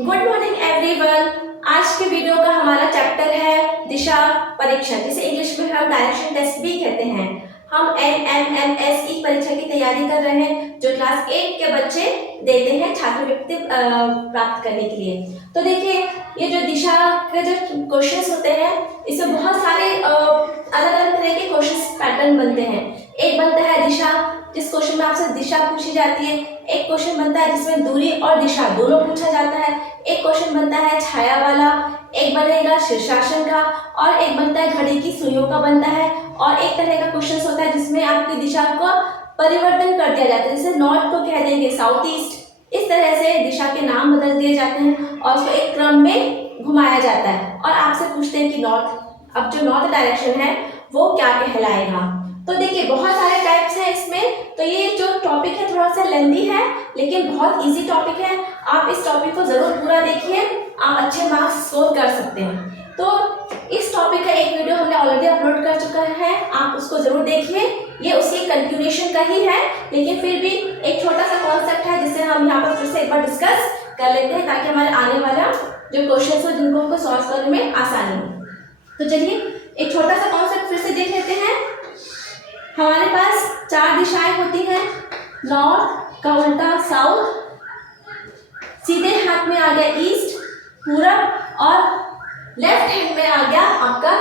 Good morning everyone. आज के video का हमारा चैप्टर है दिशा परीक्षण, जिसे इंग्लिश में हम डायरेक्शन टेस्ट भी कहते हैं। हम NMMSE परीक्षा की तैयारी कर रहे हैं जो क्लास 8 के बच्चे देते हैं छात्रवृत्ति प्राप्त करने के लिए। तो देखिए, ये जो दिशा के जो क्वेश्चंस होते हैं इसमें बहुत सारे अलग अलग तरह के क्वेश्चंस पैटर्न बनते हैं। एक बनता है दिशा, जिस क्वेश्चन में आपसे दिशा पूछी जाती है। एक क्वेश्चन बनता है जिसमें दूरी और दिशा दोनों पूछा जाता है। एक क्वेश्चन बनता है छाया वाला, एक बनेगा शीर्षासन का, और एक बनता है घड़ी की सुइयों का बनता है। और एक तरह का क्वेश्चन होता है जिसमें आपकी दिशा को परिवर्तन कर दिया जाता है, जैसे नॉर्थ को कह देंगे साउथ ईस्ट। इस तरह से दिशा के नाम बदल दिए जाते हैं और उसको एक क्रम में घुमाया जाता है और आपसे पूछते हैं कि नॉर्थ, अब जो नॉर्थ डायरेक्शन है वो क्या कहलाएगा। तो देखिए, बहुत सारे टाइप्स हैं इसमें। तो ये जो टॉपिक है थोड़ा सा लेंदी है लेकिन बहुत इजी टॉपिक है। आप इस टॉपिक को जरूर पूरा देखिए, आप अच्छे मार्क्स स्कोर कर सकते हैं। तो इस टॉपिक का एक वीडियो हमने ऑलरेडी अपलोड कर चुका है, आप उसको जरूर देखिए। ये उसकी कंटिन्यूएशन का ही है, लेकिन फिर भी एक छोटा सा कॉन्सेप्ट है जिसे हम यहाँ पर फिर से एक बार डिस्कस कर लेते हैं ताकि हमारे आने वाला जो क्वेश्चन हो जिनको हमको सॉल्व करने में आसानी हो। तो चलिए एक छोटा सा कॉन्सेप्ट फिर से देख लेते हैं। हमारे पास 4 दिशाएं होती हैं, नॉर्थ का उल्टा साउथ, सीधे हाथ में आ गया ईस्ट पूरब, और लेफ्ट हैंड में आ गया आपका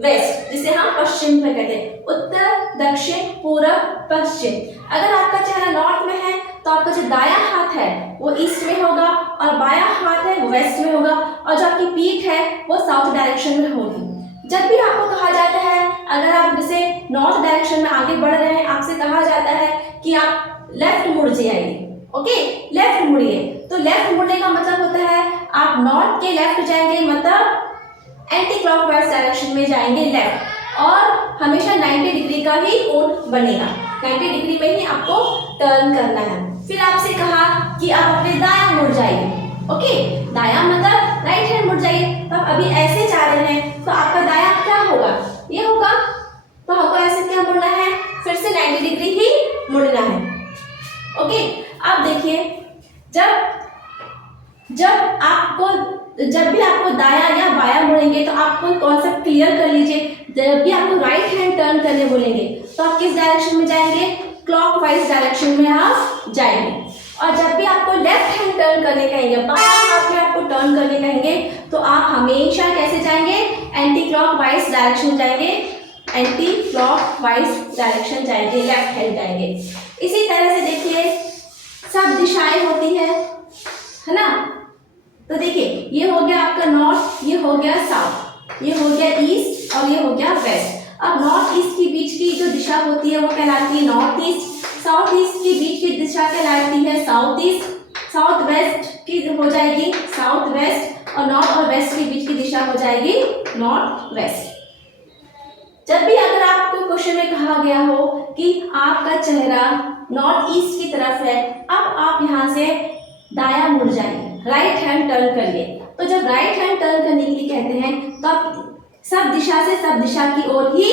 वेस्ट, जिसे हम पश्चिम में कहते हैं। उत्तर, दक्षिण, पूरब, पश्चिम। अगर आपका चेहरा नॉर्थ में है तो आपका जो दायां हाथ है वो ईस्ट में होगा और बायां हाथ है वो वेस्ट में होगा, और जो आपकी पीठ है वो साउथ डायरेक्शन में होगी। जब भी आपको कहा जाता है, अगर आप जैसे नॉर्थ डायरेक्शन में आगे बढ़ रहे हैं, आपसे कहा जाता है कि आप लेफ्ट मुड़ जाइए, ओके, लेफ्ट मुड़िए। तो लेफ्ट मुड़ने का मतलब होता है आप नॉर्थ के लेफ्ट जाएंगे, मतलब एंटी क्लॉकवाइज डायरेक्शन में जाएंगे लेफ्ट, और हमेशा 90 डिग्री का ही कोण बनेगा। 90 डिग्री में ही आपको टर्न करना है। फिर आपसे कहा कि आप अपने दायां मुड़ जाइए, ओके, दायां मतलब राइट हैंड मुड़ जाइए। तो आप अभी ऐसे जा रहे हैं तो आपका दायां क्या होगा, ये होगा। तो हमको ऐसे क्या मुड़ना है, फिर से 90 डिग्री ही मुड़ना है, ओके। अब देखिए, जब भी आपको दायां या बायां मुड़ेंगे तो आपको कॉन्सेप्ट क्लियर कर लीजिए। जब भी आपको राइट हैंड टर्न करने बोलेंगे तो आप किस डायरेक्शन में जाएंगे, क्लॉकवाइज डायरेक्शन में आप जाएंगे। और जब भी आपको लेफ्ट हैंड टर्न करने कहेंगे, बायां हाथ में आपको टर्न करने कहेंगे, तो आप हमेशा कैसे जाएंगे, एंटी क्लॉकवाइज डायरेक्शन जाएंगे, एंटी क्लॉकवाइज डायरेक्शन जाएंगे, लेफ्ट हैंड जाएंगे। इसी तरह से देखिए सब दिशाएं होती है ना। तो देखिए, ये हो गया आपका नॉर्थ, ये हो गया साउथ, ये हो गया ईस्ट और ये हो गया वेस्ट। अब नॉर्थ ईस्ट के बीच की जो दिशा होती है वो कहलाती है नॉर्थ ईस्ट, साउथ ईस्ट के बीच की दिशा कहलाती है साउथ ईस्ट, साउथ वेस्ट की हो जाएगी साउथ वेस्ट, और नॉर्थ और वेस्ट के बीच की दिशा हो जाएगी नॉर्थ वेस्ट। जब भी अगर आपको क्वेश्चन में कहा गया हो कि आपका चेहरा नॉर्थ ईस्ट की तरफ है, अब आप यहाँ से दायां मुड़ जाइए, राइट हैंड टर्न करिए। तो जब राइट हैंड टर्न करने के लिए कहते हैं तो आप सब दिशा की ओर ही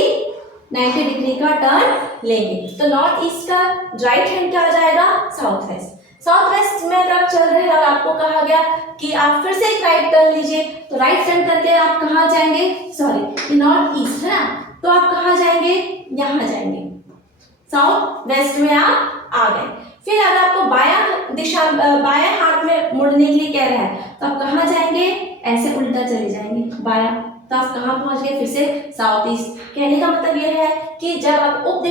90 डिग्री का टर्न लेंगे। तो नॉर्थ ईस्ट का राइट हैंड क्या हो जाएगा, साउथ वेस्ट। साउथ वेस्ट में अगर आप चल रहे हैं और आपको कहा गया कि आप फिर से एक राइट टर्न लीजिए, तो राइट टर्न करके आप कहाँ जाएंगे, सॉरी नॉर्थ ईस्ट है ना, तो आप कहाँ जाएंगे, यहाँ जाएंगे, साउथ वेस्ट में आप आ गए। फिर अगर आपको बायां हाथ में मुड़ने के लिए कह रहा है तो आप कहाँ जाएंगे, ऐसे उल्टा चले जाएंगे बायां, तो आप कहाँ पहुंच गए, फिर से साउथ ईस्ट। कहने का मतलब यह है कि जब आप उप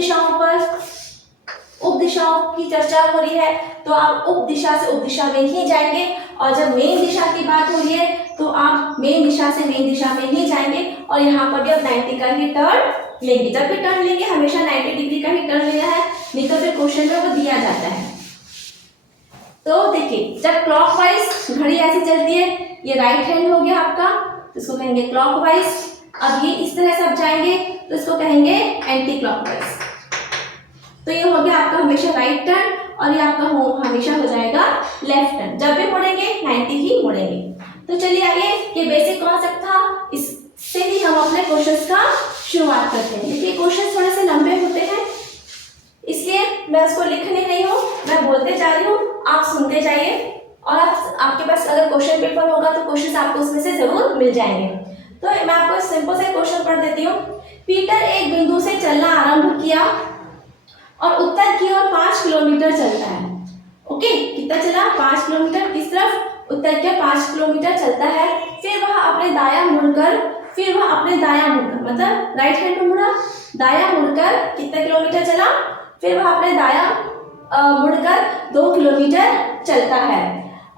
दिशाओं की चर्चा हो रही है तो आप उप दिशा से उप दिशा में ही जाएंगे, और जब मेन दिशा की बात हो रही है तो आप मेन दिशा से मेन दिशा में ही जाएंगे। और यहाँ पर भी आप 90 का ही टर्न लेंगे। जब भी टर्न लेंगे हमेशा 90 डिग्री का ही टर्न लेना है, नहीं तो फिर क्वेश्चन में वो दिया जाता है। तो देखिए, जब क्लॉकवाइज घड़ी ऐसे चलती है, ये राइट हैंड हो गया आपका, तो इसको कहेंगे क्लॉकवाइज। अब ये इस तरह से आप जाएंगे तो इसको कहेंगे एंटी क्लॉकवाइज। तो ये हो गया आपका हमेशा राइट टर्न, और ये आपका हमेशा हो जाएगा लेफ्ट टर्न। जब भी मुड़ेंगे 90 ही मुड़ेंगे। तो चलिए आगे, ये बेसिक कॉन्सेप्ट था, इससे ही हम अपने क्वेश्चंस का शुरुआत करते हैं। देखिए क्वेश्चन थोड़े से लंबे होते हैं, इसलिए मैं उसको लिख नहीं रही हूँ, मैं बोलते जा रही हूँ, आप सुनते जाइए और आपके पास अगर क्वेश्चन पेपर होगा तो क्वेश्चन आपको उसमें से जरूर मिल जाएंगे। तो मैं आपको सिंपल से क्वेश्चन पढ़ देती हूँ। पीटर एक बिंदु से चलना आरंभ किया और उत्तर की ओर 5 किलोमीटर चलता है। ओके, कितना चला? 5 किलोमीटर। किस तरफ? उत्तर की ओर 5 किलोमीटर चलता है। फिर वह अपने दायां मुड़कर मतलब राइट हैंड में मुड़ा, दायां मुड़कर कितना किलोमीटर चला? फिर वह अपने दायां मुड़कर 2 किलोमीटर चलता है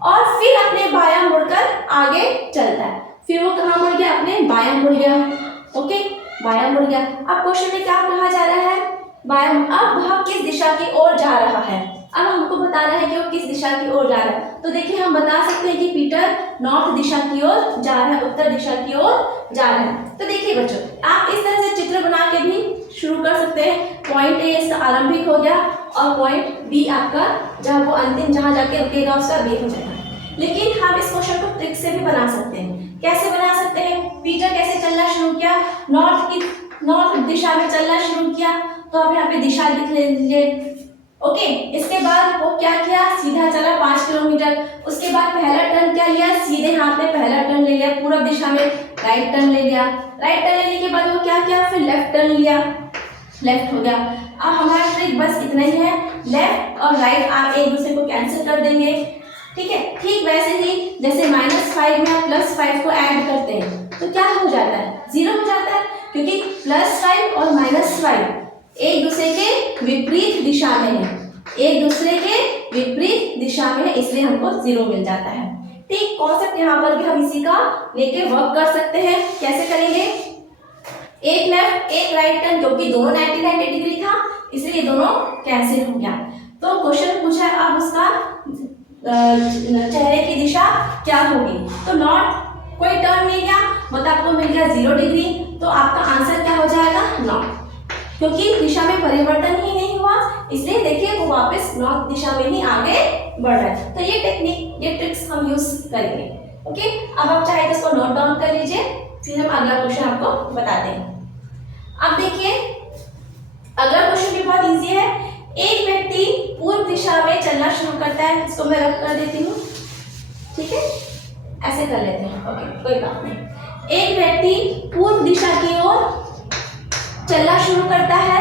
और फिर अपने बायां मुड़कर आगे चलता है। फिर वो कहाँ मुड़ गया? अपने बायां मुड़ गया। ओके, बायां मुड़ गया। अब क्वेश्चन में क्या कहा जा रहा है? बायां। अब वह किस दिशा की ओर जा रहा है? अब हमको बताना है कि वो किस दिशा की ओर जा रहा है। तो देखिए, हम बता सकते हैं कि पीटर नॉर्थ दिशा की ओर जा रहा है, उत्तर दिशा की ओर जा रहा है। तो देखिए बच्चों, आप इस तरह से चित्र बना के भी शुरू कर सकते हैं। पॉइंट ए इसका आरंभिक हो गया और पॉइंट बी आपका जहाँ वो अंतिम जहाँ जाके रुकेगा उसका बी हो जाएगा। लेकिन हम इस क्वेश्चन को ट्रिक से भी बना सकते हैं। कैसे बना सकते हैं? पीटर कैसे चलना शुरू किया? नॉर्थ दिशा में चलना शुरू किया। तो अब यहाँ पे दिशा लिख लीजिए। ओके, इसके बाद वो क्या किया? सीधा चला 5 किलोमीटर। उसके बाद पहला टर्न क्या लिया? सीधे हाथ में पहला टर्न ले लिया, पूर्व दिशा में राइट टर्न ले लिया। राइट टर्न लेने के बाद वो क्या किया? फिर लेफ्ट टर्न लिया, लेफ्ट हो गया। अब हमारा ट्रिक बस इतना ही है, लेफ्ट और राइट आप एक दूसरे को कैंसिल कर देंगे। ठीक है, ठीक वैसे ही जैसे -5 में आप +5 को ऐड करते हैं तो क्या हो जाता है? 0 हो जाता है, क्योंकि +5 और -5 एक दूसरे के विपरीत दिशा में है, एक दूसरे के विपरीत दिशा में है, इसलिए हमको 0 मिल जाता है। ठीक कॉन्सेप्ट यहाँ पर भी हम इसी का लेके वर्क कर सकते हैं। कैसे करेंगे? एक लेफ्ट एक राइट टर्न, क्योंकि दोनों 90 डिग्री था इसलिए दोनों कैंसिल हो गया। तो क्वेश्चन पूछा है अब उसका चेहरे की दिशा क्या होगी? तो नॉर्थ कोई टर्न नहीं गया, मतलब आपको मिल गया 0 डिग्री। तो आपका आंसर क्या हो जाएगा? नॉर्थ, क्योंकि दिशा में परिवर्तन ही नहीं हुआ, इसलिए देखिए वो वापस नॉर्थ दिशा में ही आगे बढ़ रहा है। तो ये टेक्निक, ये ट्रिक्स हम यूज करेंगे। ओके, अब आप चाहे तो इसको नोट डाउन कर लीजिए, फिर हम अगला क्वेश्चन आपको बताते हैं। अब देखिए, अगला क्वेश्चन भी बहुत इजी है। एक व्यक्ति पूर्व दिशा में चलना शुरू करता है, इसको मैं रख कर देती हूँ। ठीक है, ऐसे कर लेते हैं। ओके, कोई बात नहीं। एक व्यक्ति पूर्व दिशा की ओर चलना शुरू करता है।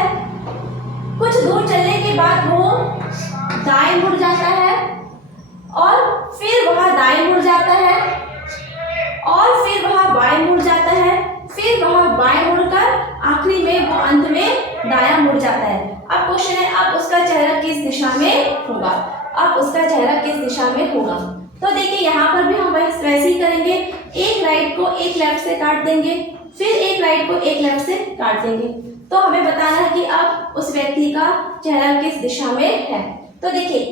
कुछ दूर चलने के बाद वो दाएं मुड़ जाता है और फिर वह दाएं मुड़ जाता है और फिर वह बाएं मुड़ जाता है, फिर वह बाएं मुड़कर आखिरी में वो अंत में दायां मुड़ जाता है। अब क्वेश्चन है, अब उसका चेहरा किस दिशा में होगा? अब उसका चेहरा किस दिशा में होगा? तो देखिए, यहाँ पर भी हम वैसे ही करेंगे। एक राइट को एक लेफ्ट से काट देंगे, फिर एक राइट को एक लेफ्ट से काट देंगे। तो हमें बताना है कि अब उस व्यक्ति का चेहरा किस दिशा में है। तो देखिए,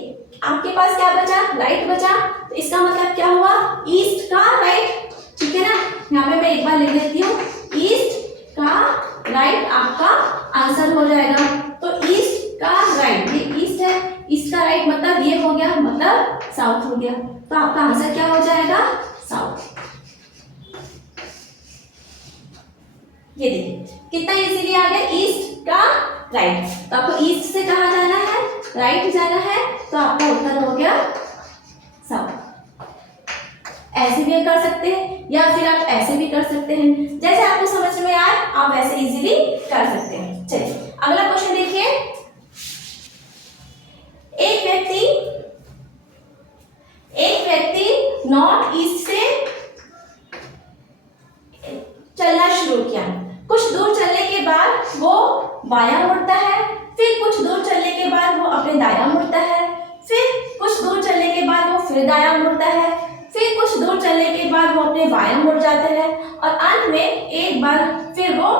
आपके पास क्या बचा? राइट बचा। तो इसका मतलब क्या हुआ? ईस्ट का राइट। ठीक है ना, यहाँ पे मैं एक बार लिख देती हूँ, ईस्ट का राइट आपका आंसर हो जाएगा। तो ईस्ट का राइट, ये ईस्ट है, ईस्ट का राइट मतलब ये हो गया, मतलब साउथ हो गया। तो आपका आंसर क्या हो जाएगा? साउथ। ये देखिए कितना इजीली आ गया, ईस्ट का राइट। तो आपको ईस्ट से कहाँ जाना है? राइट जाना है, तो आपका उत्तर हो गया साउथ। ऐसे भी कर सकते हैं या फिर आप ऐसे भी कर सकते हैं, जैसे आपको समझ में आए आप वैसे इजीली कर सकते हैं। चलिए अगला क्वेश्चन देखिए। एक व्यक्ति नॉर्थ ईस्ट से चलना शुरू किया। कुछ दूर चलने के बाद वो बायां मुड़ता है, फिर कुछ दूर चलने के बाद वो अपने दायां मुड़ता है, फिर कुछ दूर चलने के बाद वो फिर दायां मुड़ता है, फिर कुछ दूर चलने के बाद वो अपने बायां मुड़ जाता है और अंत में एक बार फिर वो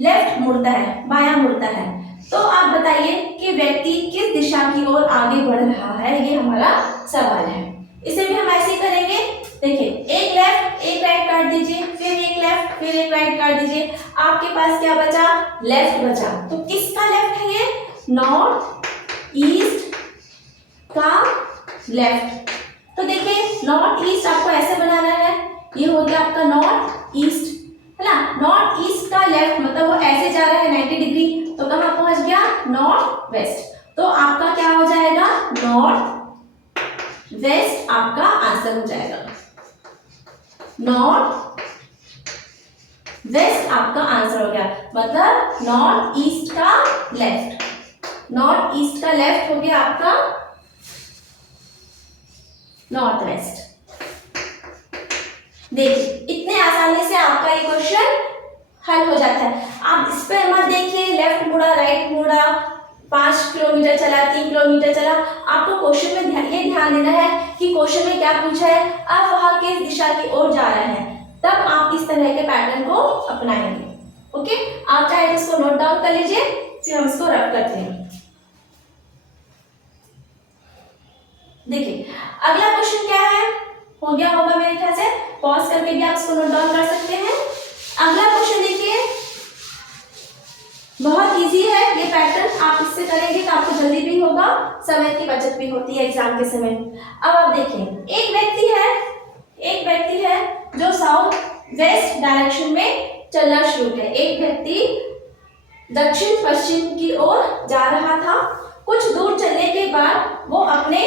लेफ्ट मुड़ता है, बायां मुड़ता है। तो आप बताइए कि व्यक्ति किस दिशा की ओर आगे बढ़ रहा है, ये हमारा सवाल है। इसे भी हम ऐसे ही करेंगे। देखिए, एक लेफ्ट एक राइट काट दीजिए, फिर एक लेफ्ट फिर एक राइट काट दीजिए। आपके पास क्या बचा? लेफ्ट बचा। तो किसका लेफ्ट है ये? नॉर्थ ईस्ट का लेफ्ट। तो देखिए, नॉर्थ ईस्ट आपको ऐसे बनाना है, ये हो गया आपका नॉर्थ ईस्ट, है ना। नॉर्थ ईस्ट का लेफ्ट मतलब वो ऐसे जा रहा है 90 डिग्री, तो कहाँ पहुंच गया? North west. तो आपका क्या हो जाएगा? नॉर्थ वेस्ट आपका आंसर हो जाएगा। नॉर्थ वेस्ट आपका आंसर हो गया, मतलब नॉर्थ ईस्ट का लेफ्ट, नॉर्थ ईस्ट का लेफ्ट हो गया आपका नॉर्थ वेस्ट। देखिए इतने आसानी से आपका ये क्वेश्चन हल हो जाता है। आप इस पर मत देखिए लेफ्ट मुड़ा राइट मुड़ा, 5 किलोमीटर चला 3 किलोमीटर चला, आपको क्वेश्चन में ये ध्यान देना है कि क्वेश्चन में क्या पूछा है, आप वहां किस दिशा की ओर जा रहे हैं, तब आप इस तरह के पैटर्न को अपनाएंगे। ओके, आप चाहे इसको नोट डाउन कर लीजिए, फिर हम इसको रब करते हैं। देखिए अगला क्वेश्चन क्या है, हो गया होगा मेरे ख्याल से, पॉज करके भी आप इसको नोट डाउन कर सकते हैं। अगला क्वेश्चन देखिए, बहुत इजी है ये पैटर्न, आप इससे करेंगे तो आपको जल्दी भी होगा, समय की बचत भी होती है एग्जाम के समय। अब आप देखिए एक व्यक्ति है जो साउथ वेस्ट डायरेक्शन में चलना शुरू किया। एक व्यक्ति दक्षिण पश्चिम की ओर जा रहा था, कुछ दूर चलने के बाद वो अपने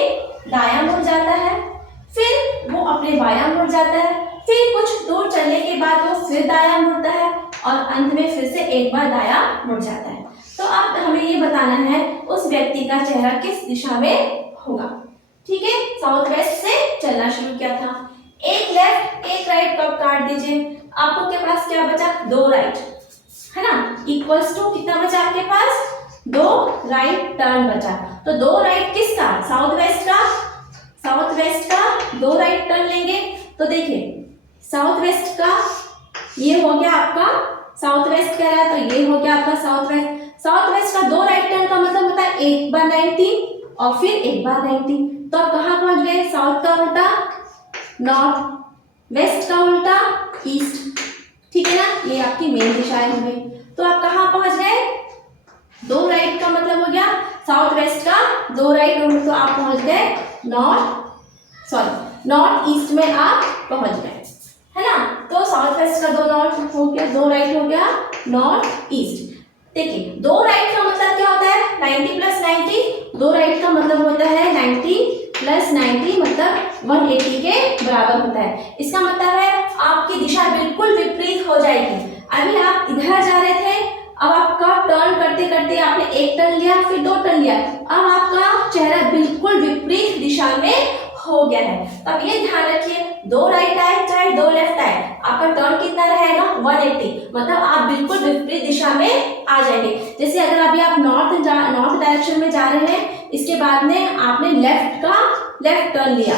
दायां मुड़ जाता है, फिर वो अपने बायां मुड़ जाता है, फिर कुछ दूर चलने के बाद वो फिर दायां मुड़ता है और अंत में फिर से एक बार दायां मुड़ जाता है। तो अब हमें ये बताना है उस व्यक्ति का चेहरा किस दिशा में होगा। ठीक है, साउथ वेस्ट से चलना शुरू किया था, एक लेफ्ट एक राइट कब काट दीजिए, आपको के पास क्या बचा, 2 राइट है ना, इक्वल्स टू कितना बचा आपके पास, 2 राइट टर्न बचा। तो 2 राइट किसका, साउथ वेस्ट का 2 राइट टर्न लेंगे। तो देखिए साउथ वेस्ट का ये हो गया आपका, साउथ वेस्ट कह रहा है तो ये हो गया आपका साउथ वेस्ट का 2 राइट टर्न का मतलब होता है एक बार 90 और फिर एक बार 90। तो आप कहाँ पहुंच गए, साउथ का उल्टा नॉर्थ, वेस्ट का उल्टा ईस्ट। ठीक है ना, ये आपकी मेन दिशाएं हो गई। तो आप कहाँ पहुंच गए, 2 राइट का मतलब हो गया साउथ वेस्ट का 2 राइट, तो आप पहुंच गए नॉर्थ ईस्ट में आप पहुंच गए, है ना। तो साउथ वेस्ट का 2 नॉर्थ हो गया, 2 राइट हो गया नॉर्थ ईस्ट। देखिए 2 राइट का मतलब क्या होता है, 90 प्लस 90, 2 राइट का मतलब होता है 90 प्लस 90 मतलब 180 के बराबर होता है। इसका मतलब है आपकी दिशा बिल्कुल विपरीत हो जाएगी। अभी आप इधर जा रहे थे, अब आपका टर्न करते करते आपने एक टर्न लिया फिर 2 टर्न लिया, अब आपका चेहरा बिल्कुल विपरीत दिशा में हो गया है। तब ये ध्यान रखिए 2 राइट आए चाहे 2 लेफ्ट आए, आपका टर्न कितना रहेगा, 180, मतलब आप बिल्कुल विपरीत दिशा में आ जाएंगे। जैसे अगर अभी आप नॉर्थ डायरेक्शन में जा रहे हैं, इसके बाद में आपने लेफ्ट टर्न लिया,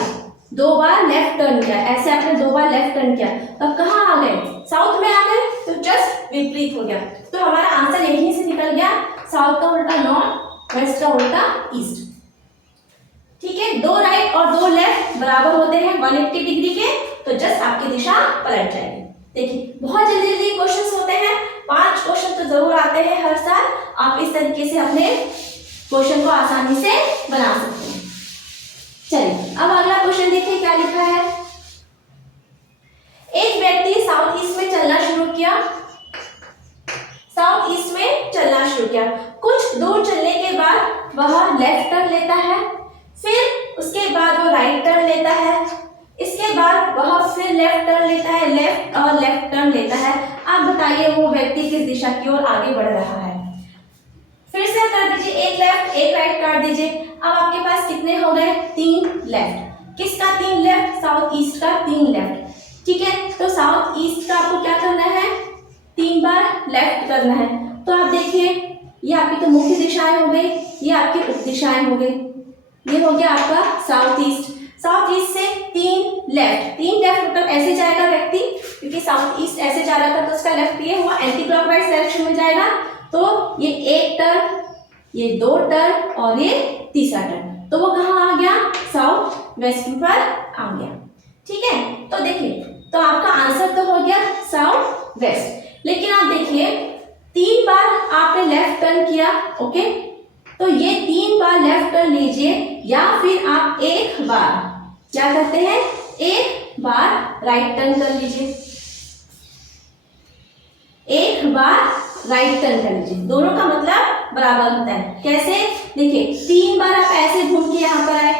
2 बार लेफ्ट टर्न किया, ऐसे आपने 2 बार लेफ्ट टर्न किया, तब कहाँ आ गए, साउथ में आ गए, तो जस्ट विपरीत हो गया। तो हमारा आंसर यहीं से निकल गया, साउथ का उल्टा नॉर्थ, वेस्ट का उल्टा ईस्ट। ठीक है, 2 राइट और 2 लेफ्ट बराबर होते हैं 180 डिग्री के, तो जस्ट आपकी दिशा पलट जाएगी। देखिए बहुत जल्दी जल्दी क्वेश्चंस होते हैं, 5 क्वेश्चन तो जरूर आते हैं हर साल, आप इस तरीके से अपने क्वेश्चन को आसानी से बना सकते हैं। चलिए अब अगला क्वेश्चन देखिए क्या लिखा है। एक व्यक्ति साउथ ईस्ट में चलना शुरू किया, कुछ दूर चलने के बाद वह लेफ्ट टर्न लेता है, फिर उसके बाद वो राइट टर्न लेता है, इसके बाद वह फिर लेफ्ट टर्न लेता है, लेफ्ट और लेफ्ट टर्न लेता है। आप बताइए वो व्यक्ति किस दिशा की ओर आगे बढ़ रहा है। फिर से कर दीजिए, एक लेफ्ट एक राइट काट दीजिए। अब आपके पास कितने हो गए, 3 लेफ्ट। किसका 3 लेफ्ट, साउथ ईस्ट का 3 लेफ्ट। ठीक है, तो साउथ ईस्ट का आपको क्या करना है, 3 बार लेफ्ट करना है। तो आप देखिए ये आपकी तो मुख्य दिशाएं हो गई, ये आपकी उप दिशाएं हो गई। ये हो गया आपका साउथ ईस्ट से 3 लेफ्ट मतलब ऐसे जाएगा व्यक्ति, क्योंकि साउथ ईस्ट ऐसे जा रहा था तो उसका लेफ्ट ये हुआ एंटी क्लॉकवाइज डायरेक्शन में जाएगा। तो ये 1 टर्न, ये 2 टर्न और ये तीसरा टर्न, तो वो कहाँ आ गया, साउथ वेस्ट पर आ गया। ठीक है, तो देखिए तो आपका आंसर तो हो गया साउथ वेस्ट। लेकिन आप देखिए 3 बार आपने लेफ्ट टर्न किया, ओके, तो ये 3 बार लेफ्ट टर्न लीजिए, या फिर आप एक बार क्या करते हैं, एक बार राइट टर्न कर लीजिए, एक बार राइट टर्न कर लीजिए। दोनों का मतलब बराबर होता है। कैसे, देखिए 3 बार आप ऐसे घूम के यहाँ पर आए,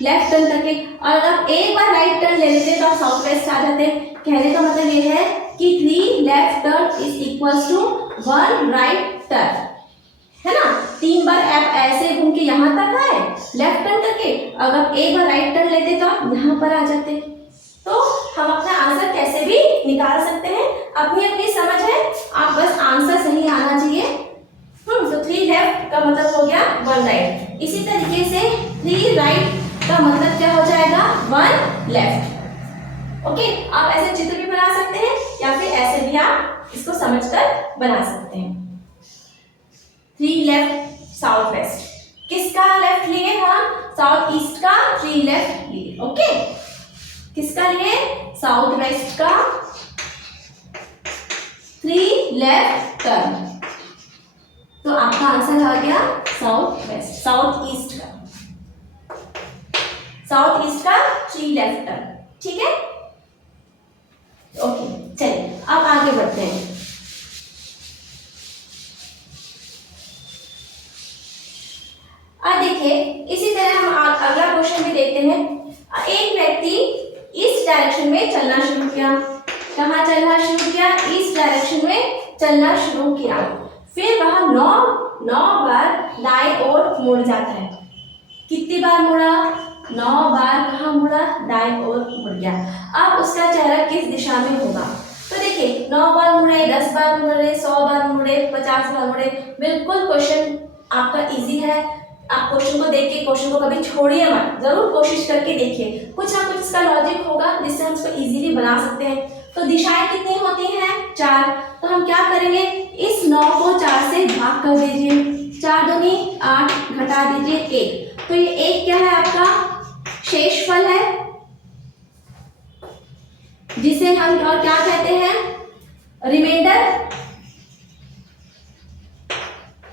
लेफ्ट टर्न करके। और अगर एक बार राइट टर्न ले लेते तो आप साउथ वेस्ट आ जाते। कहने का मतलब ये है कि 3 left turn is equals to 1 right turn, है ना। 3 बार आप ऐसे घूम के यहाँ तक आए लेफ्ट टर्न करके, अगर एक बार राइट टर्न लेते तो आप यहाँ पर आ जाते। तो हम अपना आंसर कैसे भी निकाल सकते हैं, अपनी अपनी समझ है, आप बस आंसर सही आना चाहिए। तो 3 लेफ्ट का मतलब हो गया 1 राइट। इसी तरीके से 3 राइट का मतलब क्या हो जाएगा 1 लेफ्ट। ओके, आप ऐसे चित्र भी बना सकते हैं या फिर ऐसे भी आप इसको समझकर बना सकते हैं। 3 लेफ्ट साउथ वेस्ट, किसका लेफ्ट लिए हम, साउथ ईस्ट का 3 लेफ्ट लिए। ओके, किसका लिए, साउथ वेस्ट का 3 लेफ्ट टर्न। तो आपका आंसर आ गया साउथ वेस्ट, साउथ ईस्ट का, साउथ ईस्ट का 3 लेफ्ट टर्न। ठीक है, ओके, चलिए अब आगे बढ़ते हैं। अब देखिए, इसी तरह हम अगला क्वेश्चन भी देखते हैं। एक व्यक्ति इस डायरेक्शन में चलना शुरू किया। कहाँ चलना शुरू किया, इस डायरेक्शन में चलना शुरू किया। फिर वह 9 बार दाएं ओर मुड़ जाता है। कितनी बार मुड़ा, 9 बार कहाँ मुड़ा, दाएं ओर मुड़ गया। अब उसका चेहरा किस दिशा में होगा। तो देखिए 9 बार मुड़े, 10 बार मुड़े, 100 बार मुड़े, 50 बार मुड़े, बिल्कुल क्वेश्चन आपका इजी है। आप क्वेश्चन को देख के क्वेश्चन को कभी छोड़िए मत, जरूर कोशिश करके देखिए, कुछ ना कुछ इसका लॉजिक होगा जिससे हम इसको इजीली बना सकते हैं। तो दिशाएं कितनी होती हैं, 4। तो हम क्या करेंगे, इस 9 को 4 से भाग कर दीजिए, 4 दूनी 8, घटा दीजिए 1। तो ये 1 क्या है, आपका शेषफल है, जिसे हम और क्या कहते हैं, रिमाइंडर।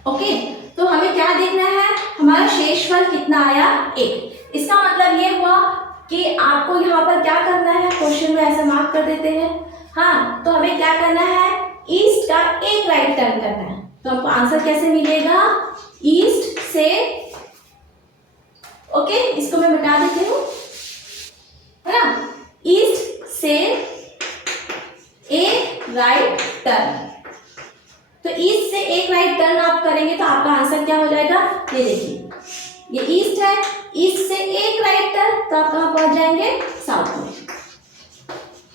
ओके, तो हमें क्या देखना है, हमारा शेषफल कितना आया, 1। इसका मतलब ये हुआ कि आपको यहाँ पर क्या करना है, क्वेश्चन में ऐसा मार्क कर देते हैं। हाँ, तो हमें क्या करना है, ईस्ट का 1 राइट टर्न करना है। तो हमको आंसर कैसे मिलेगा, ईस्ट से, ओके, इसको मैं मिटा देती हूँ, है ना, ईस्ट से 1 राइट टर्न। तो ईस्ट से 1 राइट टर्न आप करेंगे तो आपका आंसर क्या हो जाएगा, ये देखिए, ये ईस्ट है, ईस्ट से 1 राइट टर्न, तो आप कहाँ पहुंच जाएंगे, साउथ में।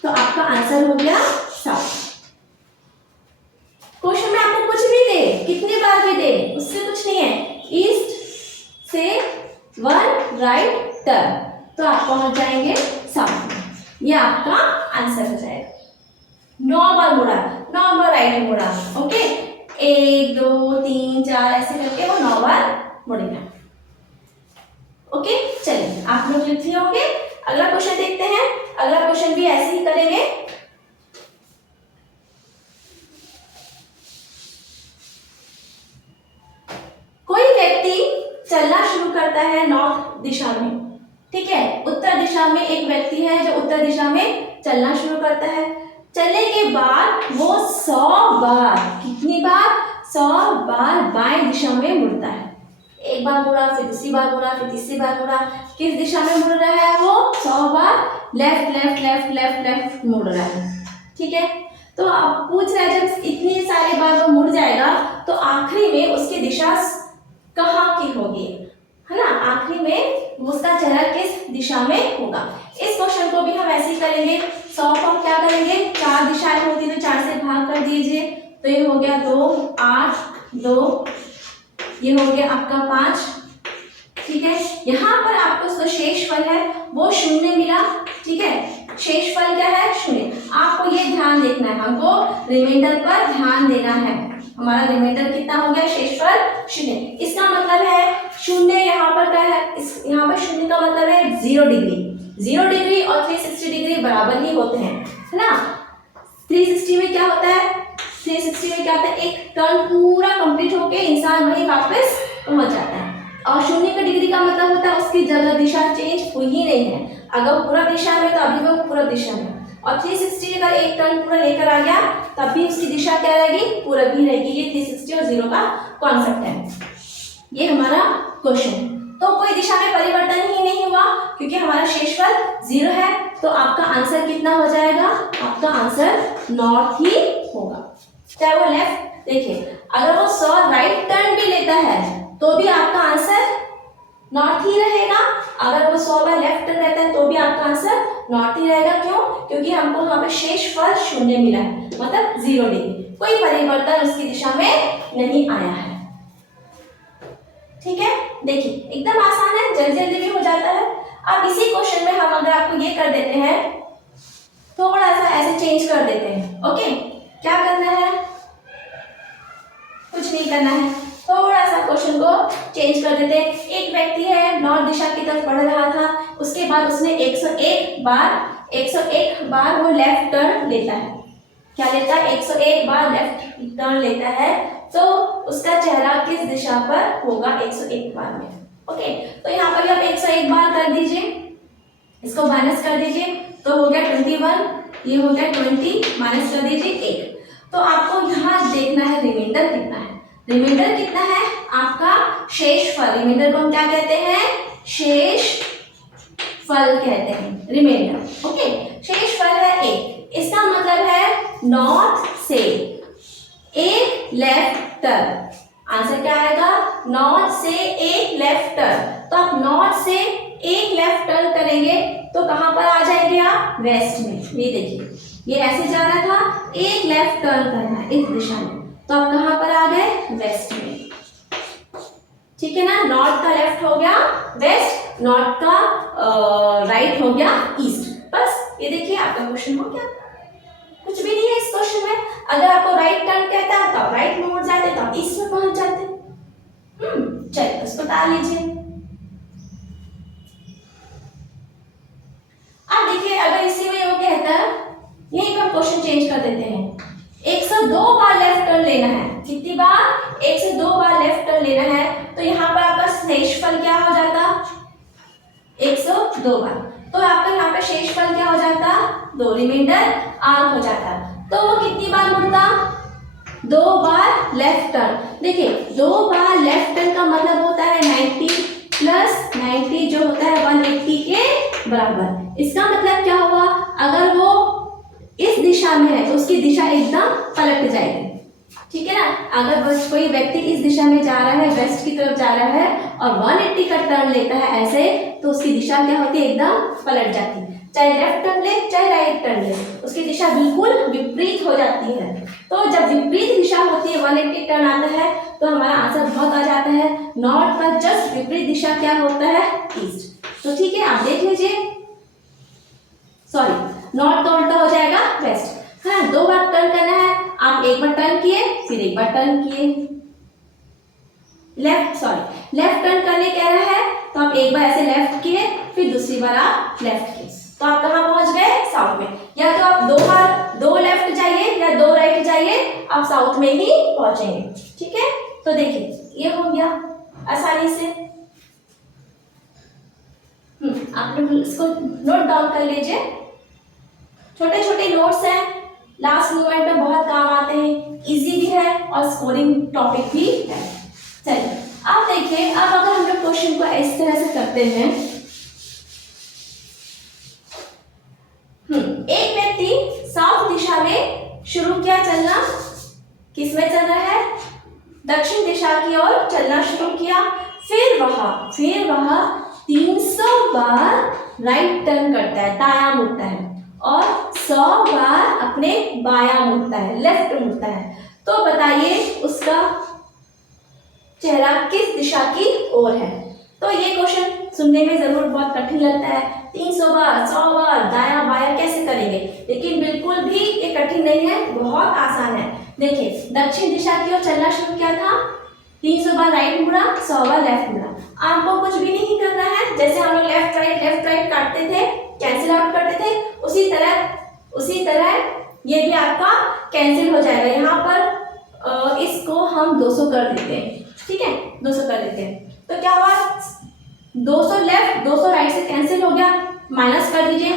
तो आपका आंसर हो गया साउथ। क्वेश्चन में आपको कुछ भी दे, कितनी बार भी दे, उससे कुछ नहीं है, ईस्ट से 1 राइट टर्न, तो आप पहुंच जाएंगे साउथ में। ये आपका आंसर हो जाएगा। 9 बार मुड़ा, 9 बार राइट मुड़ा। ओके, 1 2 3 4 ऐसे करके वो 9 बार मुड़ेगा। ओके, चलिए आप लोग लिखे होंगे। अगला क्वेश्चन देखते हैं। अगला क्वेश्चन भी ऐसे ही करेंगे। कोई व्यक्ति चलना शुरू करता है नॉर्थ दिशा में, ठीक है, उत्तर दिशा में एक व्यक्ति है जो उत्तर दिशा में चलना शुरू करता है। चलने के बाद वो 100 बार, कितनी बार, 100 बार बाएं दिशा में मुड़ता है। एक बार मुड़ा, फिर दूसरी बार मुड़ा, फिर तीसरी बार मुड़ा। किस दिशा में मुड़ रहा है वो, 100 बार left left left left left मुड़ रहा है। ठीक है, तो आप पूछ रहे हैं जब इतनी सारी बार वो मुड़ जाएगा तो आखिरी में उसकी दिशा कहाँ की होगी, है ना, आखिरी में उसका चेहरा किस दिशा में होगा। इस क्वेश्चन को भी हम ऐसे ही करेंगे। 100 को हम क्या करेंगे, 4 दिशाएं होती है तो 4 से भाग कर दीजिए। तो ये हो गया 2 8 2, ये हो गया आपका 5। ठीक है, यहाँ पर आपको जो शेषफल है वो 0 मिला। ठीक है, शेषफल क्या है, 0। आपको ये ध्यान देखना है, हमको रिमाइंडर पर ध्यान देना है। हमारा रिमाइंडर कितना हो गया, शेषफल 0। इसका मतलब है 0 यहाँ पर क्या है, यहाँ पर 0 का मतलब है 0 डिग्री। 0 डिग्री और 360 डिग्री बराबर ही होते हैं, है ना। 360 में क्या होता है, 360 में क्या होता है, एक टर्न पूरा कंप्लीट होके इंसान वहीं वापस पहुंच जाता है। और 0 डिग्री का मतलब होता है उसकी जगह दिशा चेंज हुई ही नहीं है। अगर पूरा दिशा में तो अभी वो पूरा दिशा में, और 360 का एक टर्न पूरा लेकर आ गया तब भी उसकी दिशा क्या रहेगी, पूरब ही रहेगी। ये 360 और 0 का कॉन्सेप्ट है, ये हमारा क्वेश्चन। तो कोई दिशा में परिवर्तन ही नहीं हुआ क्योंकि हमारा शेषफल 0 है। तो आपका आंसर कितना हो जाएगा? आपका आंसर नॉर्थ ही होगा। चाहे वो लेफ्ट, देखिए अगर वो 100 राइट टर्न भी लेता है तो भी आपका आंसर नॉर्थ ही रहेगा। अगर वो 100 बार लेफ्ट टर्न रहता है तो भी आपका आंसर नॉर्थ ही रहेगा। क्यों? क्योंकि हमको यहाँ पे शेषफल 0 मिला है, मतलब 0 डिग्री, कोई परिवर्तन उसकी दिशा में नहीं आया है। ठीक है, देखिए एकदम आसान है, जल्दी जल्दी भी हो जाता है। अब इसी क्वेश्चन में हम अगर आपको ये कर देते हैं, थोड़ा सा ऐसे चेंज कर देते हैं। ओके, क्या करना है? कुछ नहीं करना है, थोड़ा सा क्वेश्चन को चेंज कर देते हैं। एक व्यक्ति है नॉर्थ दिशा की तरफ बढ़ रहा था, उसके बाद उसने 101 बार वो लेफ्ट टर्न लेता है। क्या लेता है? 101 बार लेफ्ट टर्न लेता है। तो उसका चेहरा किस दिशा पर होगा 101 बार में? ओके, तो यहाँ पर आप 101 बार कर दीजिए, इसको माइनस कर दीजिए, तो हो गया 21, ये हो गया 20, माइनस कर दीजिए 1। तो आपको यहाँ देखना है रिमाइंडर कितना है। रिमाइंडर कितना है? आपका शेषफल। रिमाइंडर को हम क्या कहते हैं? शेषफल कहते हैं, रिमाइंडर। ओके, शेषफल है 1। इसका मतलब है नॉर्थ से एक लेफ्ट टर्न। आंसर क्या आएगा? नॉर्थ से एक लेफ्ट टर्न। तो आप नॉर्थ से एक लेफ्ट टर्न करेंगे तो कहां पर आ जाएंगे आप? वेस्ट में। ये देखिए, ये ऐसे जा रहा था, एक लेफ्ट टर्न करना है इस दिशा में, तो आप कहां पर आ गए? वेस्ट में। ठीक है ना, नॉर्थ का लेफ्ट हो गया वेस्ट, नॉर्थ का राइट हो गया ईस्ट। बस ये देखिए आपका क्वेश्चन हो गया। कुछ भी नहीं है इस क्वेश्चन में। अगर आपको राइट टर्न कहता है तो आप राइट में मुड़ जाते, तो आप ईस्ट में पहुंच जाते। चलिए उसको टाल लीजिए। अब देखिए, अगर इसी में वो कहता है, यही पर क्वेश्चन चेंज कर देते हैं, 102 बार लेफ्ट टर्न लेना है। कितनी बार? 102 बार लेफ्ट टर्न लेना है। तो यहाँ पर आपका शेषफल क्या हो जाता? 102 बार। तो आपका यहाँ पे शेषफल क्या हो जाता? 2, रिमाइंडर आर हो जाता। तो वो कितनी बार मुड़ता? 2 बार लेफ्ट टर्न। देखिए 2 बार लेफ्ट टर्न का मतलब होता है 90 प्लस 90 जो होता है 180 के बराबर। इसका मतलब क्या हुआ? अगर वो इस दिशा में है तो उसकी दिशा एकदम पलट जाएगी। ठीक है ना, अगर बस कोई व्यक्ति इस दिशा में जा रहा है, वेस्ट की तरफ जा रहा है और 180 का टर्न लेता है ऐसे, तो उसकी दिशा क्या होती है? एकदम पलट जाती है। चाहे लेफ्ट टर्न ले चाहे राइट टर्न ले, उसकी दिशा बिल्कुल विपरीत हो जाती है। तो जब विपरीत दिशा होती है, 180 टर्न आता है, तो हमारा आंसर बहुत आ जाता है। नॉर्थ का जस्ट विपरीत दिशा क्या होता है? ईस्ट। तो ठीक है, आप देख लीजिए, सॉरी नॉर्थ का उल्टा हो जाएगा वेस्ट। हाँ, 2 बार टर्न करना है, आप एक बार टर्न किए फिर एक बार टर्न किए, लेफ्ट टर्न करने कह रहा है, तो आप एक बार ऐसे लेफ्ट किए फिर दूसरी बार आप लेफ्ट किए, तो आप कहाँ पहुंच गए? साउथ में। या तो आप 2 बार 2 लेफ्ट जाइए या 2 राइट जाइए, आप साउथ में ही पहुंचेंगे। ठीक है, तो देखिए ये हो गया आसानी से। आप लोग इसको नोट डाउन कर लीजिए। छोटे छोटे नोट्स हैं, लास्ट मोमेंट में बहुत काम आते हैं, इजी भी है और स्कोरिंग टॉपिक भी है। चलिए आप देखिए, अब अगर हम लोग क्वेश्चन को इस तरह से करते हैं, एक व्यक्ति साउथ दिशा में शुरू किया चलना, किसमें चल रहा है? दक्षिण दिशा की ओर चलना शुरू किया। फिर वह 300 बार राइट टर्न करता है, दायां मुड़ता है, और 100 बार अपने बायां मुड़ता है, लेफ्ट मुड़ता है। तो बताइए उसका चेहरा किस दिशा की ओर है? तो ये क्वेश्चन सुनने में जरूर बहुत कठिन लगता है, 300 बार 100 बार दायां बायां कैसे करेंगे, लेकिन बिल्कुल भी ये कठिन नहीं है, बहुत आसान है। देखिए दक्षिण दिशा की ओर चलना शुरू किया था, 300 बार राइट मुड़ा, 100 बार लेफ्ट मुड़ा। आपको कुछ भी नहीं करना है, जैसे हम लोग लेफ्ट राइट काटते थे, कैंसिल आउट करते थे, उसी तरह ये भी आपका कैंसिल हो जाएगा। यहाँ पर इसको हम 200 कर देते हैं। ठीक है, 200 कर देते हैं, तो क्या हुआ? 200 लेफ्ट 200 राइट से कैंसिल हो गया, माइनस कर दीजिए,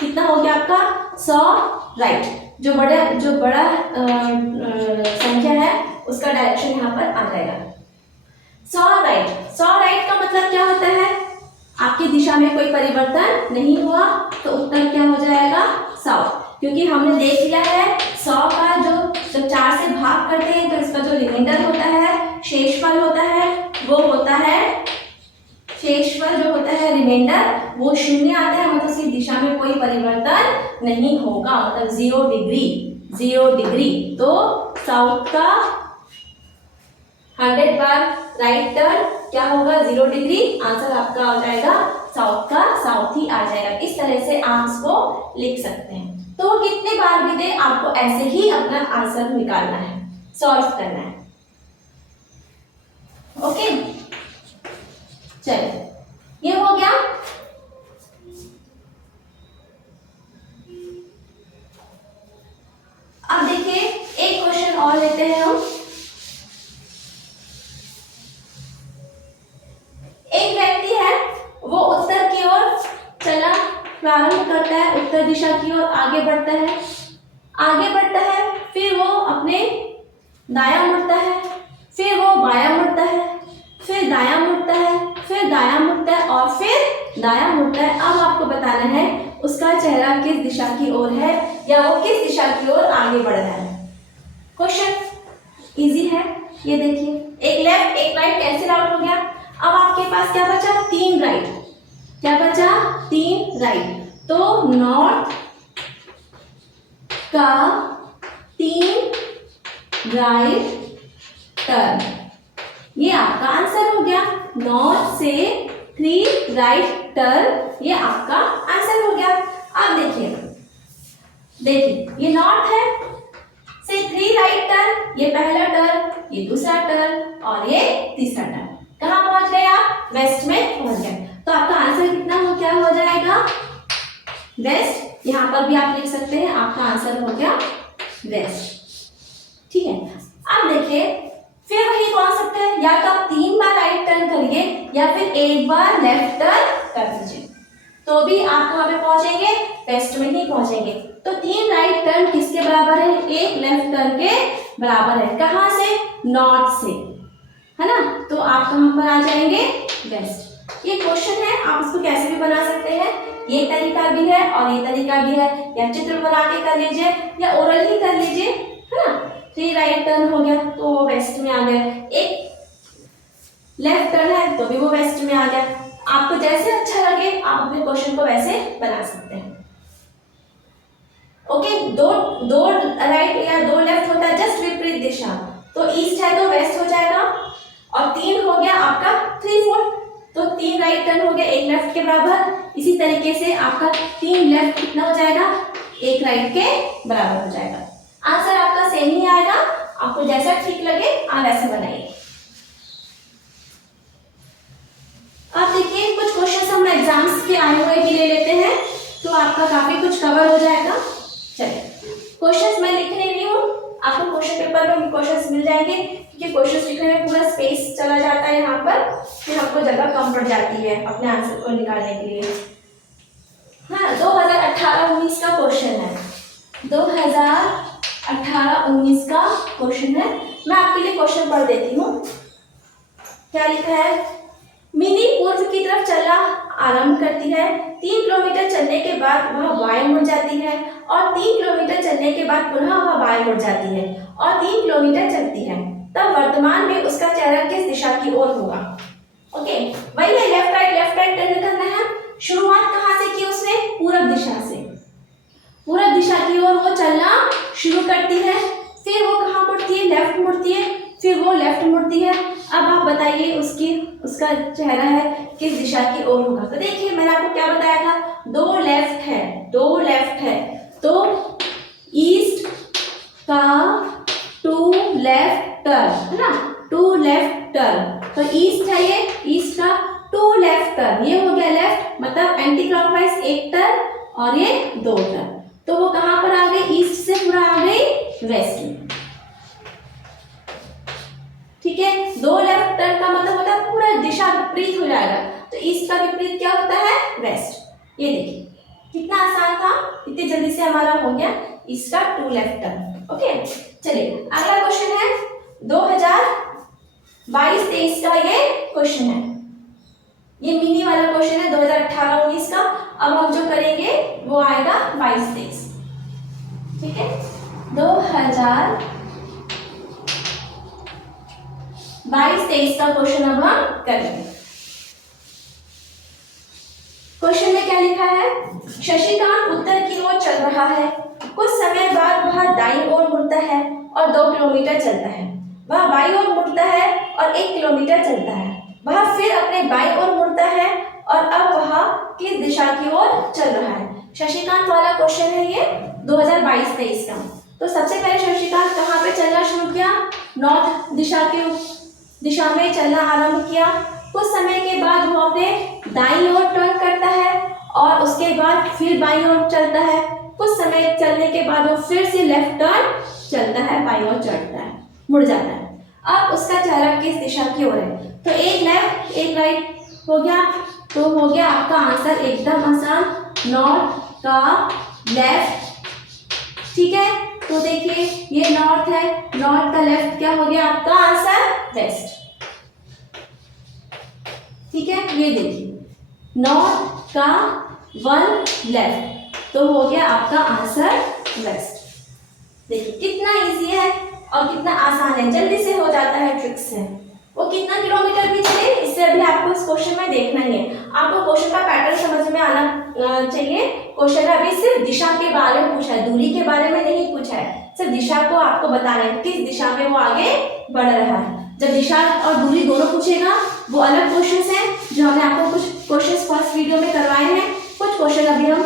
कितना हो गया आपका? 100 राइट। जो बड़ा संख्या है उसका डायरेक्शन यहाँ पर आ जाएगा। सॉ राइट का मतलब क्या होता है? आपकी दिशा में कोई परिवर्तन नहीं हुआ, तो उत्तर क्या हो जाएगा? साउथ। क्योंकि हमने देख लिया है 100 का जो जब 4 से भाग करते हैं तो इसका जो रिमाइंडर होता है, शेषफल होता है, वो होता है, शेषफल जो होता है रिमाइंडर, वो शून्य आता है, मतलब उसकी दिशा में कोई परिवर्तन नहीं होगा, मतलब 0 डिग्री। तो साउथ का 100 बार राइट टर्न क्या होगा? 0 डिग्री। आंसर आपका हो जाएगा साउथ का साउथ ही आ जाएगा। इस तरह से आप इसको लिख सकते हैं। तो कितने बार भी दे, आपको ऐसे ही अपना आंसर निकालना है, सॉल्व करना है। ओके, चलिए ये हो गया। अब देखिए एक क्वेश्चन और लेते हैं हम। एक व्यक्ति है, वो उत्तर की ओर चला, प्रारंभ करता है, उत्तर दिशा की ओर आगे बढ़ता है, फिर वो अपने दायां मुड़ता है, फिर वो बायां मुड़ता है, फिर दायां मुड़ता है, फिर दायां मुड़ता है और फिर दायां मुड़ता है। अब आपको बताना है उसका चेहरा किस दिशा की ओर है या वो किस दिशा की ओर आगे बढ़ रहा है। क्वेश्चन इजी है, ये देखिए, एक लेफ्ट एक राइट कैंसिल आउट हो गया। अब आपके पास क्या बचा? 3 राइट। क्या बचा? 3 राइट। तो नॉर्थ का 3 राइट टर्न, ये आपका आंसर हो गया। नॉर्थ से 3 राइट टर्न, ये आपका आंसर हो गया। अब देखिए ये नॉर्थ है, से 3 राइट टर्न, ये पहला टर्न, ये दूसरा टर्न और ये तीसरा टर्न। कहाँ पहुंच गए आप? वेस्ट में पहुंच गए। तो आपका आंसर कितना हो क्या हो जाएगा? वेस्ट। यहाँ पर भी आप लिख सकते हैं, आपका आंसर हो गया वेस्ट। ठीक है, अब देखिए फिर वही कॉन्सेप्ट है, या तो आप 3 बार राइट टर्न करिए या फिर 1 बार लेफ्ट टर्न कर दीजिए, तो भी आप कहाँ पे पहुंचेंगे? वेस्ट में ही पहुंचेंगे। तो 3 राइट टर्न किसके बराबर है? 1 लेफ्ट टर्न के बराबर है। कहाँ से? नॉर्थ से, है ना? तो आप कहाँ पर आ जाएंगे? वेस्ट। ये क्वेश्चन है, आप इसको कैसे भी बना सकते हैं, ये तरीका भी है और ये तरीका भी है, या चित्र बना के कर लीजिए या ओरल ही कर लीजिए, है ना? 3 राइट टर्न हो गया तो वो वेस्ट में आ गया, एक लेफ्ट टर्न है तो भी वो वेस्ट में आ गया। आपको जैसे अच्छा लगे आप अपने क्वेश्चन को वैसे बना सकते हैं। ओके, दो राइट या 2 लेफ्ट होता है जस्ट विपरीत दिशा, तो ईस्ट है तो वेस्ट हो जाएगा, और 3 हो गया आपका 3/4, तो 3 राइट टर्न हो गया 1 लेफ्ट के बराबर। इसी तरीके से आपका 3 लेफ्ट कितना हो जाएगा? 1 राइट के बराबर हो जाएगा। आंसर आपका सेम ही आएगा, आपको जैसा ठीक लगे आप वैसे बनाइए। अब देखिए कुछ क्वेश्चन हम एग्जाम्स के आए हुए भी ले लेते हैं, तो आपका काफी कुछ कवर हो जाएगा। चलिए क्वेश्चंस मैं लिख नहीं रही हूँ, आपको क्वेश्चन पेपर में क्वेश्चंस मिल जाएंगे, क्योंकि क्वेश्चंस लिखने में पूरा स्पेस चला जाता है यहाँ पर, फिर आपको जगह कम पड़ जाती है अपने आंसर को निकालने के लिए। हाँ, 2018-19 का क्वेश्चन है, 2018-19 का क्वेश्चन है। मैं आपके लिए क्वेश्चन पढ़ देती हूँ। क्या लिखा है? मिनी पूर्व की तरफ चलना आरंभ करती है, 3 किलोमीटर चलने के बाद वह बाएं मुड़ जाती है, और 3 किलोमीटर चलने के बाद पुनः वह बाएं मुड़ जाती है, और 3 किलोमीटर चलती है, तब वर्तमान में उसका चेहरा किस दिशा की ओर होगा? ओके, वही है, लेफ्ट राइट टर्न करना है। शुरुआत कहाँ से की उसने? पूरब दिशा से। पूरब दिशा की ओर वो चलना शुरू करती है, फिर वो कहाँ मुड़ती है? लेफ्ट मुड़ती है, फिर वो लेफ्ट मुड़ती है। अब आप बताइए उसका चेहरा है किस दिशा की ओर होगा? तो देखिए मैंने आपको क्या बताया था, 2 लेफ्ट है, तो ईस्ट का 2 लेफ्ट टर्न, है ना? 2 लेफ्ट टर्न, तो ईस्ट है ये, ईस्ट का 2 लेफ्ट टर्न, ये हो गया लेफ्ट, मतलब एंटी क्लॉकवाइज 1 टर्न और ये 2 टर्न, तो वो कहाँ पर आ गई? ईस्ट से पूरा आ गई वेस्ट में। ठीक है, 2 लेफ्ट टर्न का मतलब होता है पूरा दिशा विपरीत हो जाएगा, तो ईस्ट का विपरीत क्या होता है? वेस्ट। ये देखिए कितना आसान था, इतनी जल्दी से हमारा हो गया ईस्ट का 2 लेफ्ट टर्न। ओके, चलिए अगला क्वेश्चन है 22-23 का ये क्वेश्चन है, ये मिनी वाला क्वेश्चन है 2018-19 का। अब हम जो करेंगे वो आएगा 22-23, ठीक है। 2022-23 का क्वेश्चन अब हम करेंगे। क्वेश्चन में क्या लिखा है? शशिकांत उत्तर की ओर चल रहा है। कुछ समय बाद वह दाईं ओर मुड़ता है और 2 किलोमीटर चलता है। वह बाईं ओर मुड़ता है और 1 किलोमीटर चलता है। वह फिर अपने बाईं ओर मुड़ता है और अब वह किस दिशा की ओर चल रहा है? शशिकांत वाला क्वेश्चन है ये 2022-23 का। तो सबसे पहले शशिकांत कहाँ पे चलना शुरू किया? नॉर्थ दिशा में चलना आरंभ किया। कुछ समय के बाद वो अपने दाईं ओर टर्न करता है और उसके बाद फिर बाईं ओर चलता है। कुछ समय चलने के बाद वो फिर से लेफ्ट टर्न चलता है, बाईं ओर चढ़ता है, मुड़ जाता है। अब उसका चेहरा किस दिशा की ओर है? तो एक लेफ्ट एक राइट हो गया, तो हो गया आपका आंसर एकदम आसान, नॉर्थ का लेफ्ट, ठीक है। तो देखिए ये नॉर्थ है, नॉर्थ का लेफ्ट क्या हो गया आपका आंसर? वेस्ट, ठीक है। ये देखिए नॉर्थ का 1 लेफ्ट, तो हो गया आपका आंसर वेस्ट। देखिए कितना इजी है और कितना आसान है, जल्दी से हो जाता है ट्रिक से। वो कितना किलोमीटर भी चले इससे अभी आपको इस क्वेश्चन में देखना ही है। आपको क्वेश्चन का पैटर्न समझ में आना चाहिए। क्वेश्चन अभी सिर्फ दिशा के बारे में पूछा है, दूरी के बारे में नहीं पूछा है, सिर्फ दिशा को आपको बताना है किस दिशा में वो आगे बढ़ रहा है। जब दिशा और दूरी दोनों पूछेगा वो अलग क्वेश्चन है, जो हमने आपको कुछ क्वेश्चन फर्स्ट वीडियो में करवाए हैं, कुछ क्वेश्चन अभी हम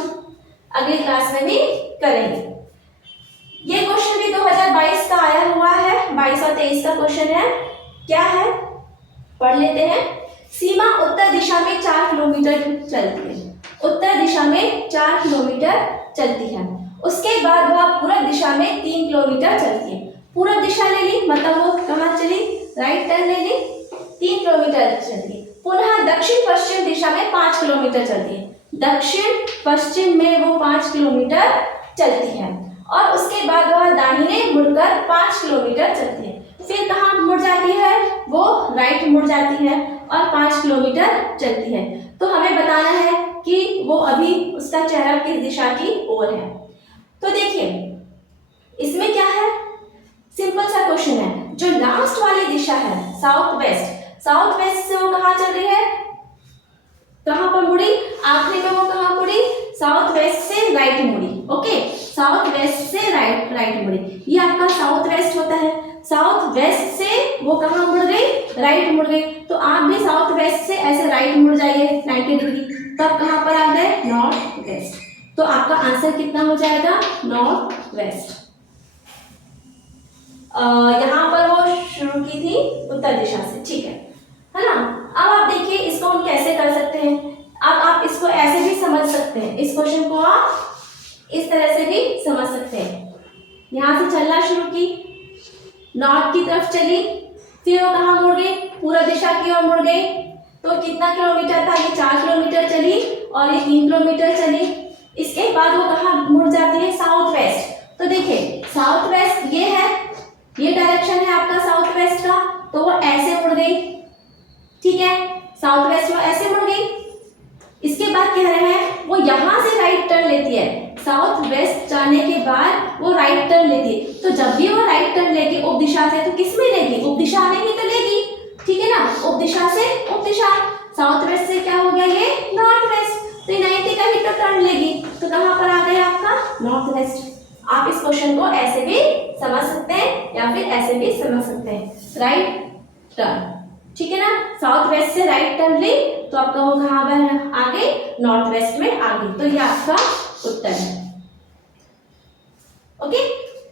अगली क्लास में भी करेंगे। ये क्वेश्चन भी 2022 का आया हुआ है, 22 और 23 का क्वेश्चन है। क्या है पढ़ लेते हैं। सीमा उत्तर दिशा में 4 किलोमीटर चलती है, उत्तर दिशा में 4 किलोमीटर चलती है। उसके बाद वह पूरब दिशा में 3 किलोमीटर चलती है। पूरब दिशा ले ली, मतलब वो कहाँ चली? राइट टर्न ले ली, 3 किलोमीटर चलती है। पुनः दक्षिण पश्चिम दिशा में 5 किलोमीटर चलती है, दक्षिण पश्चिम में वो 5 किलोमीटर चलती है। और उसके बाद वह दाहिने मुड़कर 5 किलोमीटर चलती है। फिर कहाँ मुड़ जाती है? वो राइट मुड़ जाती है और 5 किलोमीटर चलती है। तो हमें बताना है कि वो अभी उसका चेहरा किस दिशा की ओर है। तो देखिए इसमें क्या है, सिंपल सा क्वेश्चन है। जो लास्ट वाली दिशा है साउथ वेस्ट, साउथ वेस्ट से वो कहाँ चल रही है? कहाँ पर मुड़ी? आखिरी में वो कहाँ मुड़ी? साउथ वेस्ट से राइट मुड़ी। ओके, साउथ वेस्ट से राइट मुड़ी, ये आपका साउथ वेस्ट होता है। साउथ वेस्ट से वो कहाँ मुड़ गई? राइट मुड़ गई। तो आप भी साउथ वेस्ट से ऐसे राइट मुड़ जाइए 90 डिग्री, तब कहाँ पर आ गए? North west. तो आपका आंसर कितना हो जाएगा? North west. यहाँ पर वो शुरू की थी उत्तर दिशा से, ठीक है ना। अब आप देखिए इसको हम कैसे कर सकते हैं। अब आप इसको ऐसे भी समझ सकते हैं, इस क्वेश्चन को आप इस तरह से भी समझ सकते हैं। यहाँ से चलना शुरू की, नॉर्थ की तरफ चली, फिर वो कहाँ मुड़ गई? पूर्व दिशा की ओर मुड़ गई। तो कितना किलोमीटर था? ये 4 किलोमीटर चली और ये 3 किलोमीटर चली। इसके बाद वो कहाँ मुड़ जाती है? South west. तो देखिए साउथ वेस्ट ये है, ये डायरेक्शन है आपका साउथ वेस्ट का, तो वो ऐसे मुड़ गई, ठीक है। साउथ वेस्ट वो ऐसे मुड़ गई। इसके बाद कह रहे हैं वो यहाँ से राइट टर्न लेती है, साउथ वेस्ट जाने के बाद वो राइट टर्न लेती है। तो जब भी वो राइट टर्न लेगी उप दिशा से, तो किस में लेगी? उप दिशा में ही तो लेगी, ठीक है ना। उप दिशा से उप दिशा, साउथ वेस्ट से क्या हो गया? ये नॉर्थ वेस्ट। तो 90 का ही तो टर्न लेगी, तो कहाँ पर आ गया आपका? North west. आप इस क्वेश्चन को ऐसे भी समझ सकते हैं या फिर ऐसे भी समझ सकते हैं, राइट टर्न, ठीक है ना। साउथ वेस्ट से राइट टर्न ली तो आपका वो कहाँ पर आ गई? नॉर्थ वेस्ट में आ गई। तो ये आपका उत्तर है। ओके,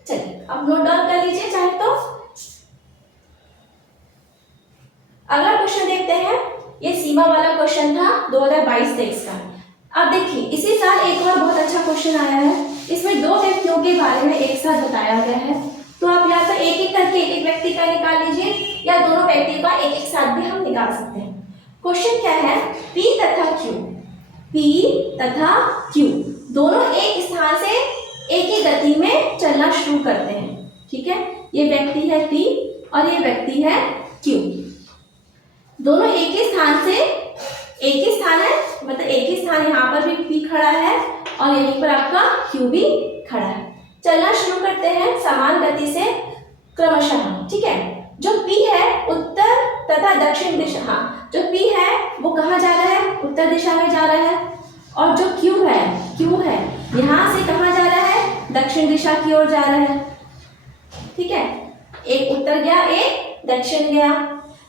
चलिए अब नोट डाउन कर लीजिए चाहे तो। अगला क्वेश्चन देखते हैं। ये सीमा वाला क्वेश्चन था 2022-23 का। अब देखिए इसी साल एक और बहुत अच्छा क्वेश्चन आया है, इसमें 2 व्यक्तियों के बारे में एक साथ बताया गया है। तो आप या तो एक एक करके एक एक व्यक्ति का निकाल लीजिए या दोनों व्यक्तियों का एक एक साथ भी हम निकाल सकते हैं। क्वेश्चन क्या है? P तथा Q, P तथा Q दोनों एक स्थान से एक ही गति में चलना शुरू करते हैं, ठीक है। ये व्यक्ति है P और ये व्यक्ति है Q। यहीं पर आपका Q भी खड़ा है। चलना शुरू करते हैं समान गति से क्रमशः, ठीक है। जो P है उत्तर तथा दक्षिण दिशा, हाँ जो P है वो कहाँ जा रहा है, उत्तर दिशा में जा रहा है, और जो Q है यहाँ से कहाँ जा रहा है, दक्षिण दिशा की ओर जा रहा है, ठीक है। एक उत्तर गया एक दक्षिण गया,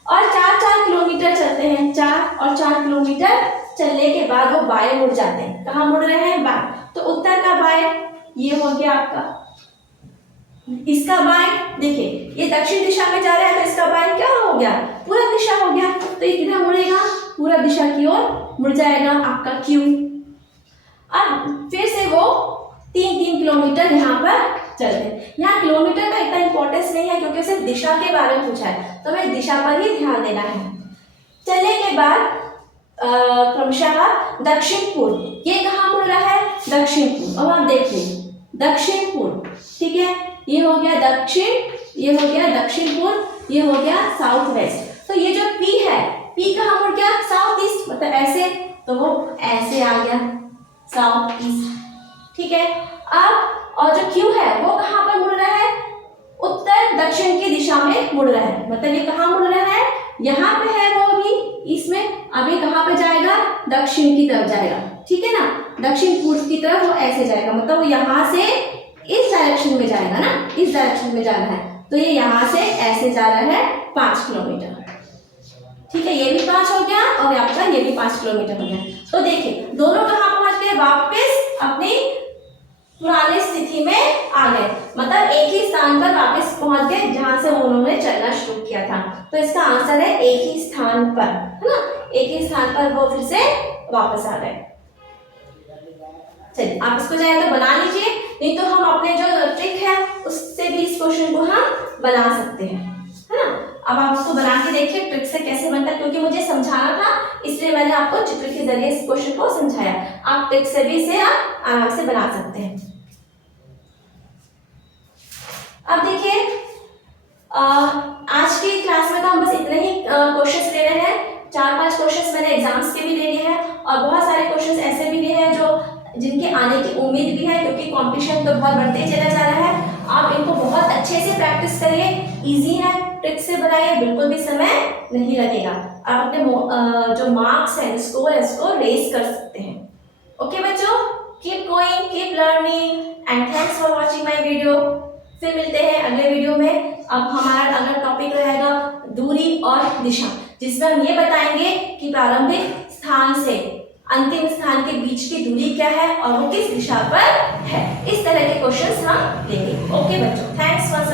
और 4-4 किलोमीटर चलते हैं, 4 और 4 किलोमीटर चलने के बाद वो बाएं मुड़ जाते हैं। कहाँ मुड़ रहे हैं, बाएं। तो उत्तर का बाएं ये हो गया आपका, इसका बाएं देखिए ये दक्षिण दिशा में जा रहा है तो इसका बाएं क्या हो गया, पूरब दिशा हो गया। तो ये किधर मुड़ेगा, पूरब दिशा की ओर मुड़ जाएगा आपका Q। अब फिर से वो 3-3 किलोमीटर यहाँ पर चलते हैं। यहाँ किलोमीटर का इतना इंपॉर्टेंस नहीं है क्योंकि सिर्फ दिशा के बारे में पूछा है, तो हमें दिशा पर ही ध्यान देना है। चलने के बाद क्रमशः दक्षिण पूर्व, ये कहाँ मुड़ रहा है, दक्षिण पूर्व। अब आप देखिए दक्षिण पूर्व, ठीक है, ये हो गया दक्षिण, ये हो गया दक्षिण पूर्व, ये हो गया साउथ वेस्ट। तो ये जो P है, P कहाँ मुड़ गया, साउथ ईस्ट, मतलब ऐसे, तो वो ऐसे आ गया साउथ ईस्ट, ठीक है। अब और जो Q है वो कहाँ पर मुड़ रहा है, उत्तर दक्षिण की दिशा में मुड़ रहा है, मतलब ये कहाँ मुड़ रहा है, यहाँ पे है वो अभी, इसमें अभी कहाँ पे जाएगा, दक्षिण की तरफ जाएगा, ठीक है ना, दक्षिण पूर्व की तरफ वो ऐसे जाएगा, मतलब वो यहाँ से इस डायरेक्शन में जाएगा ना, इस डायरेक्शन में जाना है, तो ये यहाँ से ऐसे जा रहा है 5 किलोमीटर, ठीक है। ये भी 5 हो गया और आपका ये भी 5 किलोमीटर हो गया। तो देखिए दोनों कहाँ पहुंच गए, वापस अपनी पुरानी स्थिति में आ गए, मतलब एक ही स्थान पर वापस पहुंच गए जहां से उन्होंने चलना शुरू किया था। तो इसका आंसर है एक ही स्थान पर, है ना, एक ही स्थान पर वो फिर से वापस आ गए। चलिए आप इसको चाहे तो बना लीजिए, नहीं तो हम अपने जो ट्रिक है उससे भी इस क्वेश्चन को हम बना सकते हैं, है ना। अब आप इसको बना के देखिए ट्रिक से कैसे बनता है, क्योंकि मुझे समझाना था इसलिए मैंने आपको चित्र के जरिए इस क्वेश्चन को समझाया। आप ट्रिक से भी इसे आप आराम से बना सकते हैं। अब देखिए आज की क्लास में तो हम बस इतने ही क्वेश्चंस ले रहे हैं। 4-5 क्वेश्चंस मैंने एग्जाम्स के भी ले लिए हैं और बहुत सारे क्वेश्चंस ऐसे भी लिए हैं जो जिनके आने की उम्मीद भी है, क्योंकि कंपटीशन तो बहुत बढ़ते ही चला जा रहा है। आप इनको बहुत अच्छे से प्रैक्टिस करिए, इजी है, ट्रिक से बनाइए, बिल्कुल भी समय नहीं लगेगा। आप अपने जो मार्क्स है, स्कोर है, उसको रेस कर सकते हैं। ओके बच्चों, keep going, keep learning and thanks for watching my video. फिर मिलते हैं अगले वीडियो में। अब हमारा अगला टॉपिक रहेगा दूरी और दिशा, जिसमें हम ये बताएंगे कि प्रारंभिक स्थान से अंतिम स्थान के बीच की दूरी क्या है और वो किस दिशा पर है। इस तरह के क्वेश्चंस हम लेंगे। ओके बच्चों, थैंक्स फॉर